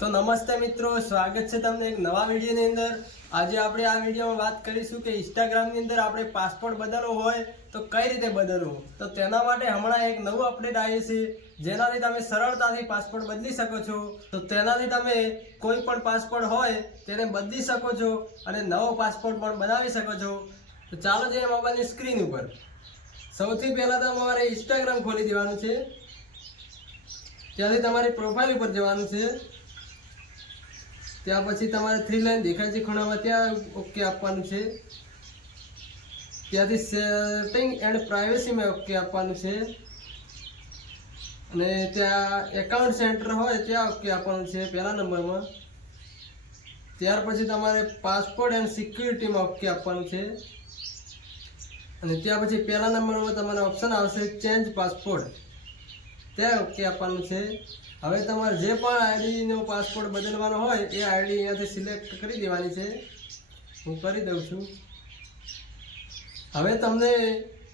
तो नमस्ते मित्रों, स्वागत है तमने एक नवा वीडियो ની અંદર। આજે આપણે આ વિડિયોમાં વાત કરીશું કે ઇન્સ્ટાગ્રામ ની અંદર આપણે પાસપોર્ટ બદલવો હોય તો કઈ રીતે બદલવો। તો તેના માટે હમણાં એક નવું અપડેટ આવ્યું છે જેનાથી તમે સરળતાથી પાસપોર્ટ બદલી શકો છો। તો તેનાથી તમે કોઈ પણ પાસપોર્ટ હોય તેને બદલી શકો છો અને નવો પાસપોર્ટ પણ બનાવી શકો છો। તો ચાલો જઈએ મોબાઈલની સ્ક્રીન ઉપર। સૌથી પહેલા તમારે ઇન્સ્ટાગ્રામ ખોલી દેવાનું છે। ત્યાંથી તમારી પ્રોફાઇલ ઉપર જવાનું છે। त्या पछी तमारे 3 लाइन देखाय छे खूणामां त्या ओके आपवानुं छे। त्याथी सेटिंग एंड प्राइवेसी में ओके आपवानुं छे अने त्या एकाउंट सेंटर होय त्या ओके आपवानुं छे पहला नंबर में। त्यार पछी तमारे पासपोर्ट एंड सिक्योरिटी में ओके आपवानुं छे अने त्या पछी पहला नंबर में तमारे ऑप्शन आवशे चेन्ज पासपोर्ट त्या ओके आपवानुं छे। હવે તમારે જે પણ આઈડી નો પાસપોર્ટ બદલવાનો હોય એ આઈડી અહીંયાથી સિલેક્ટ કરી દેવાની છે। હું કરી દઉં છું। હવે તમને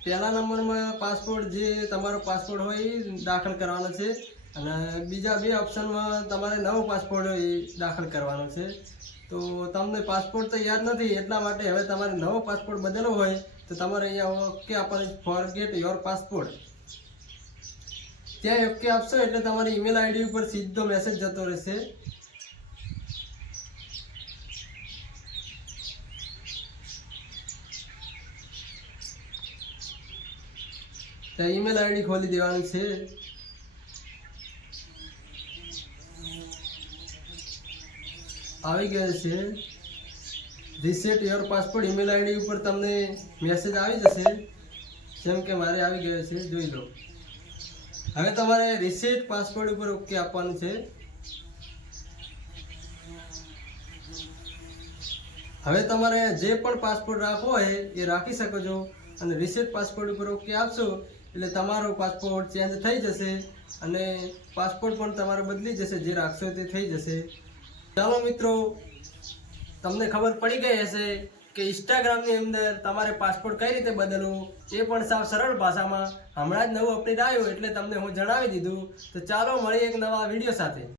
પહેલા નંબરમાં પાસપોર્ટ જે તમારો પાસપોર્ટ હોય એ દાખલ કરવાનો છે અને બીજા બે ઓપ્શનમાં તમારે નવો પાસપોર્ટ એ દાખલ કરવાનો છે। તો તમને પાસપોર્ટ તો યાદ નથી એટલા માટે હવે તમારે નવો પાસપોર્ટ બદલવો હોય તો તમારે અહીંયા ઓકે આપણને ફોરગેટ યોર પાસપોર્ટ त्या ओके आपशो એટલે તમારી ईमेल आईडी ઉપર સીધો મેસેજ જતો રહેશે। तो ईमेल आईडी खोली देवानी छे। આવી ગયો છે reset your passport email ID ઉપર તમને મેસેજ આવી જશે જેમ કે મારે આવી ગયો છે જોઈ લો। હવે તમારે રીસેટ પાસપોર્ટ ઉપર ઓકે આપવાનું છે। હવે તમારે જે પણ પાસપોર્ટ રાખવો હોય એ રાખી શકો છો અને રીસેટ પાસપોર્ટ ઉપર ઓકે આપશો એટલે તમારો પાસપોર્ટ ચેન્જ થઈ જશે અને પાસપોર્ટ પણ તમારો બદલી જશે જે રાખશો તે થઈ જશે। ચાલો મિત્રો તમને ખબર પડી ગઈ હશે કે ઇન્સ્ટાગ્રામ ની અંદર તમારે પાસપોર્ટ કઈ રીતે બદલવો એ પણ સાવ સરળ ભાષામાં હમણાં જ નવું અપડેટ આવ્યું એટલે તમને હું જણાવી દીધું। તો ચાલો મળીએ એક નવા વિડિયો સાથે।